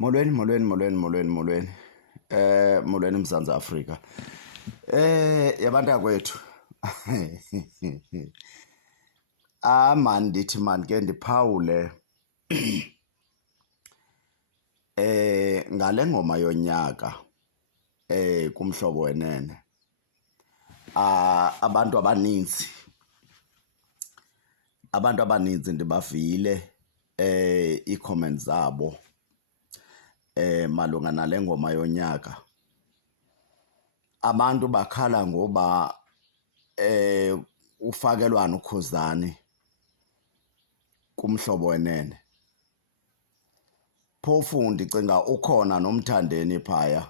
Molweni. Molweni Mzansi Afrika. Yabantu kwethu. Man ndithi man ke ndiphawule ngale ngoma yonyaka kumhlobo wenene. Abantu abaninzi ndibavile i-comments zabo malunga nale ngoma yonyaka. Abantu bakhala ngoba ufakelwana uKhuzani kumhlobo wenene. Phofu ndicinga ukhona nomthandeni phaya,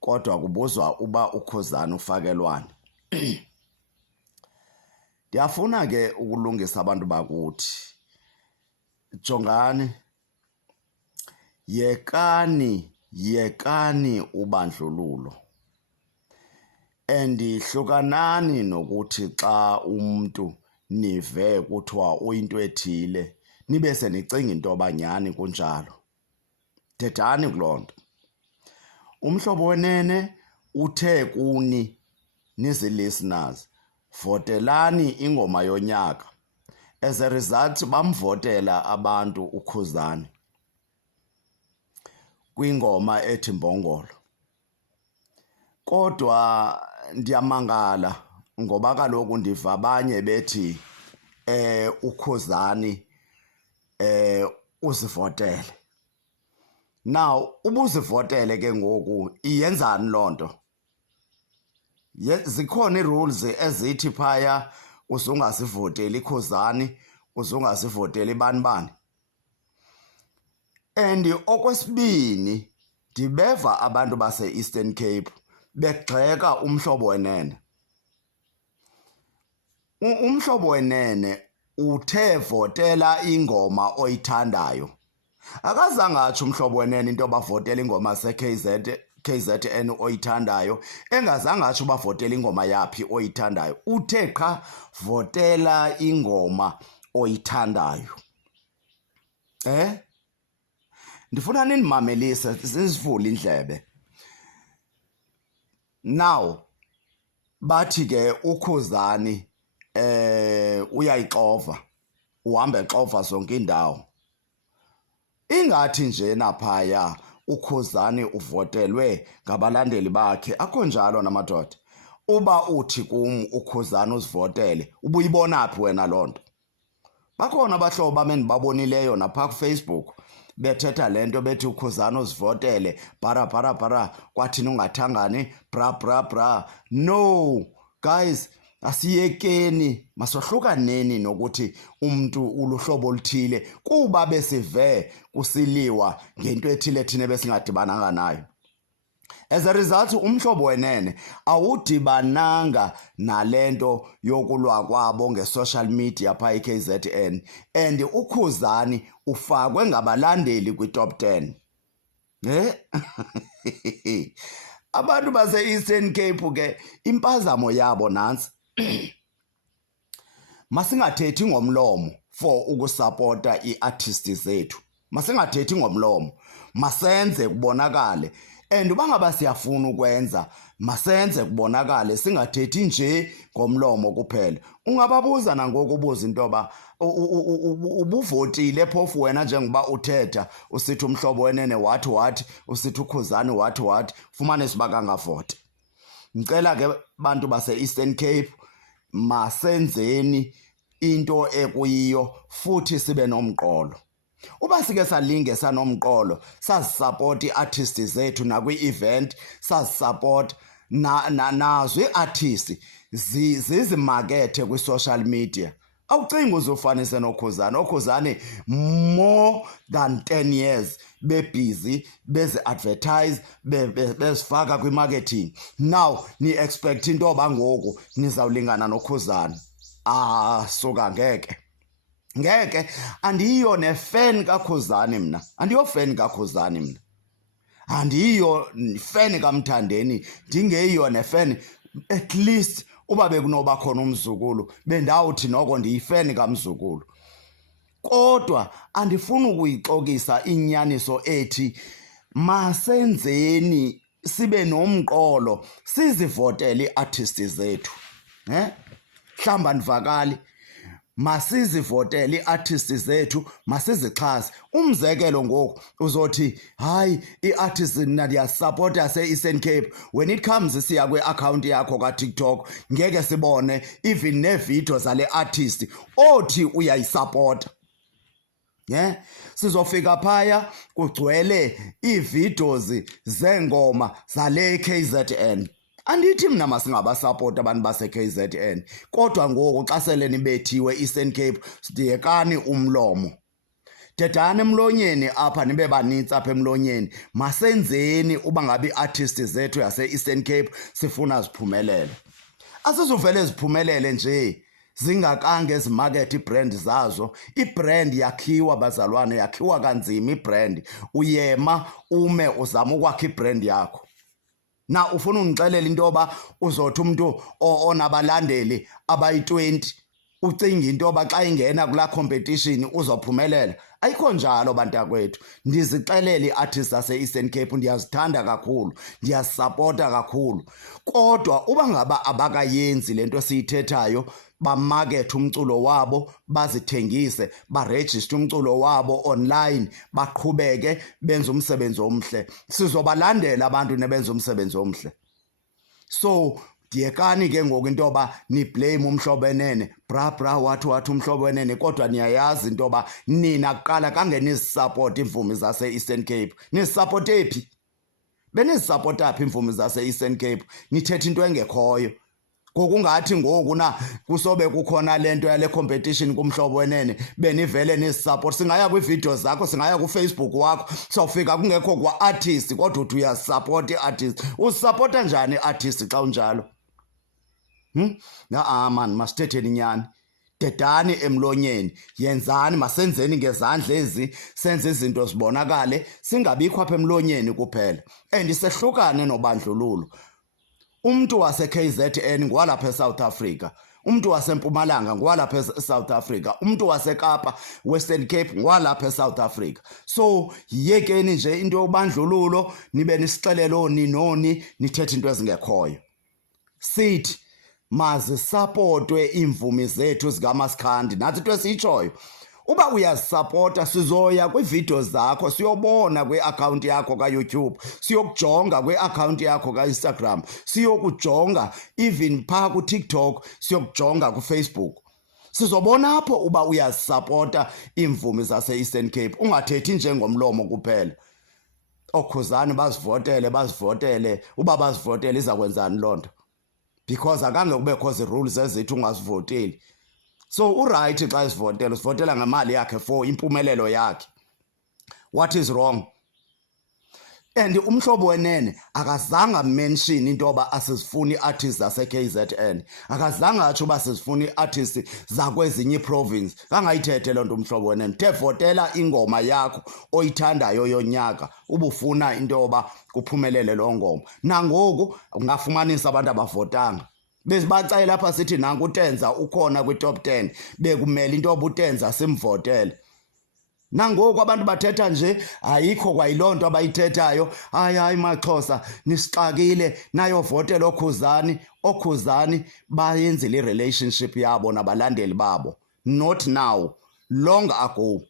kodwa kubuzwa uba uKhuzani ufakelwana. Ndiyafuna ke ukulungisa abantu bakuthi. Jongani, yekani ubandlululo. Hlukanani nokuthi xa umuntu nive kuthiwa uyinto ethile nibe senicinga into abanyani kunjalo. Thethani kuloo nto. Umhlobo wenene uthe kuni nizi-listeners, votelani ingoma yonyaka. As a result bamvotela abantu uKhuzani kwingoma ethi Mbongolo. Kodwa ndiyamangala ngoba kaloku ndiva abanye bethi uKhuzani uzivotele. Now ubuzivotele ke ngoku iyenzani loo nto? Zikhona ii-rules ezithi phaya uzungazivoteli iKhuzani, uzungazivoteli bani. And okwesibini ndibeva abantu base-Eastern Cape begxeka umhlobo wenene. Umhlobo wenene uthe votela ingoma oyithandayo. Akazange atsho umhlobo wenene into bavotela ingoma KZN oyithandayo, engazange atsho bavotela ingoma yaphi oyithandayo. Uthe qha votela ingoma oyithandayo. Ndifuna nindimamelise, sizivule indlebe. Now bathi ke uKhuzani uyayixova, uhamba exova zonke indawo. Ingathi nje naphaya uKhuzani uvotelwe ngabalandeli bakhe. Akho njalo namadoda. Uba uthi kum uKhuzani uzivotele, ubuyibona phi wena loo nto? Bakhona abahlobo bami endibabonileyo napha kuFacebook bethetha le nto bethi uKhuzani uzivotele para kwathini ungathangani bra. No guys, asiyekeni, masohlukaneni nokuthi umntu uluhlobo oluthile kuba besive kusiliwa ngento ethile thina besingadibananga nayo. As a result umhlobo wenene awudibananga nalento yokulwa kwabo nge-social media pha KZN, and uKhuzani ufakwe ngabalandeli kwi-top 10. Abantu base-Eastern Cape ke impazamo yabo nansi. Masingathethi ngomlomo for ukusupporta ii-artists zethu. Masingathethi ngomlomo, masenze kubonakale. And uba ngaba siyafuna ukwenza, masenze kubonakale, singathethi nje ngomlomo kuphela. Ungababuza nangoku ubuza into yoba ubuvotile phofu wena njengoba uthetha usithi umhlobo wenene wathi usithi uKhuzani wathi fumane sibakangavote. Ngicela ke bantu base-Eastern Cape masenzeni into ekuyiyo futhi sibe nomqolo. Uba sike salinge sanomqolo, sazisupport ii-artists zethu nakwi-event, sazisupport nazo ii-artists zizimakethe kwi-social media. Awucingi uzofanise noKhuzani. OKhuzani more than 10 years bebhizi bezi-advertise bezifaka kwi-marketing. Now ni-expect into yoba ngoku nizawulingana noKhuzani. Suka ngeke. Andiyo ne-fan kaKhuzani mna. Andiyo fan kaKhuzani mna. Andiyo fan kaMthandeni. Ndingeyiyo ne-fan. At least uba bekunoba khona umzukulu bendawuthi noko ndiyifan kaMzukulu. kodwa andifuni ukuyixokisa inyaniso ethi masenzeni sibe nomqolo sizivotele iartists zethu. Mhlawumbi andivakali, masizivotele iartists zethu, masizixhase. Umzekelo ngoku uzothi hayi iartists mna ndiyasapota yase-Eastern Cape, when it comes siya kwi-account yakho kaTikTok ngeke sibone even neevidiyo zale artist othi uyayisapota. Sizofika phaya kugcwele iividiyoz zeengoma zale KZN. Andithi mna masingabasapoti abantu base-KZN, kodwa ngoku xa sele nibethiwe Eastern Cape sidiyekani umlomo. Dedani emlonyeni apha nibe banintsi apha emlonyeni. Masenzeni uba ngabe ii-artists zethu yase-Eastern Cape sifuna ziphumelele. Asizuvele ziphumelele nje zingakange zimakethe ibrand zazo. Ibrand yakhiwa bazalwane, yakhiwa kanzima ibrand. Uyema ume uzama ukwakha ibrand yakho. Na ufuna undixelela into yoba uzothi umuntu onabalandeli abayi-20 ucinga into yoba xa ingena kulaa competition uzophumelela? Ayikho njalo bantakwethu. Ndizixelele ii-artists zase-Eastern Cape ndiyazithanda kakhulu, ndiyazisapota kakhulu, kodwa uba ngaba abakayenzi le nto siyithethayo, bamakethe umculo wabo, bazithengise, barejiste umculo wabo online, baqhubeke benze umsebenzi omhle, sizobalandela abantu nebenza umsebenzi omhle. So diyekani ke ngoku into yoba niblame umhlobo wenene, bra wathi umhlobo wenene, kodwa niyayazi into yoba nina kuqala kange nizisapota iimvumi zase-Eastern Cape. Nizisapota phi? Benizisapota phi iimvumi zase-Eastern Cape? Nithetha into engekhoyo. Ngokungathi ngoku na kusobe kukhona le nto yale competition kumhlobo wenene benivele nisisupport. Singaya kwiividiyo zakho, singaya kuFacebook wakho, sawufika kungekho kwa-artist kodwa uthi uyasapota i-artist. Uzisapota njani i-artist xa unjalo? Man, masithetheni inyani. Dedani emlonyeni, yenzani, masenzeni ngezandla ezi, senze izinto zibonakale, singabikho apha emlonyeni kuphela. And sehlukane nobandlululo. Umntu wase-KZN ngowalapha eSouth Africa, umntu waseMpumalanga ngowalapha eSouth Africa, umntu waseKapa, Western Cape ngowalapha eSouth Africa. So yiyekeni nje into yobandlululo, nibe nisixelele ooni nithethe into ezingekhoyo. Sithi mazisapotwe iimvumi zethu zikaMasikhandi. Nathi into esiyitshoyo, uba uyazisapota sizoya kwiividiyo zakho, siyobona kwi-akhawunti yakho kaYouTube, siyokujonga kwi-akhawunti yakho kaInstagram, siyokujonga even phaa kuTikTok, siyokujonga kuFacebook. Sizobona apho uba uyazisapota iimvumi zase-Eastern Cape. Ungathethi njengomlomo kuphela. Okhuzani bazivotele, uba bazivotele iza kwenzani loo nto? Because akange kubekho zi-rules ezithi ungazivoteli. So urayithi xa esivotela, usivotela ngemali yakhe for impumelelo yakhe. What is wrong? And umhlobo wenene akazange mention into yoba asizifuni ii-artists zase-KZN. Akazange atsho uba sizifuni ii-artists zakwezinye ii-province. Kangayithethe loo nto umhlobo wenene. The votela ingoma yakho oyithandayo yonyaka ubufuna into yoba kuphumelele loo ngoma. Nangoku ungafumanisa abantu abavotanga. Bezibacela apha sithi nanku uTenza ukhona kwi-top 10, bekumele into yoba uTenza simvotele. Nangoku abantu bathetha nje, ayikho kwayiloo nto abayithethayo. Hayi maXhosa nisixakile nayovotela okhuzani bayenzile i-relationship yabo nabalandeli babo. Not now, long ago.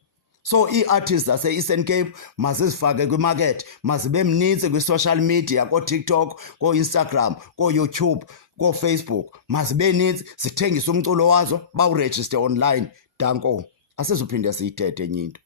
So ii-artists zase-Eastern Cape mazizifake kwimarket, mazibe mninzi kwi-social media, kooTikTok, kooInstagram, kooYouTube, kooFacebook. Mazibe ninzi, zithengise umculo wazo, bawurejiste online. Danko, asizuphinde siyithethe enye into.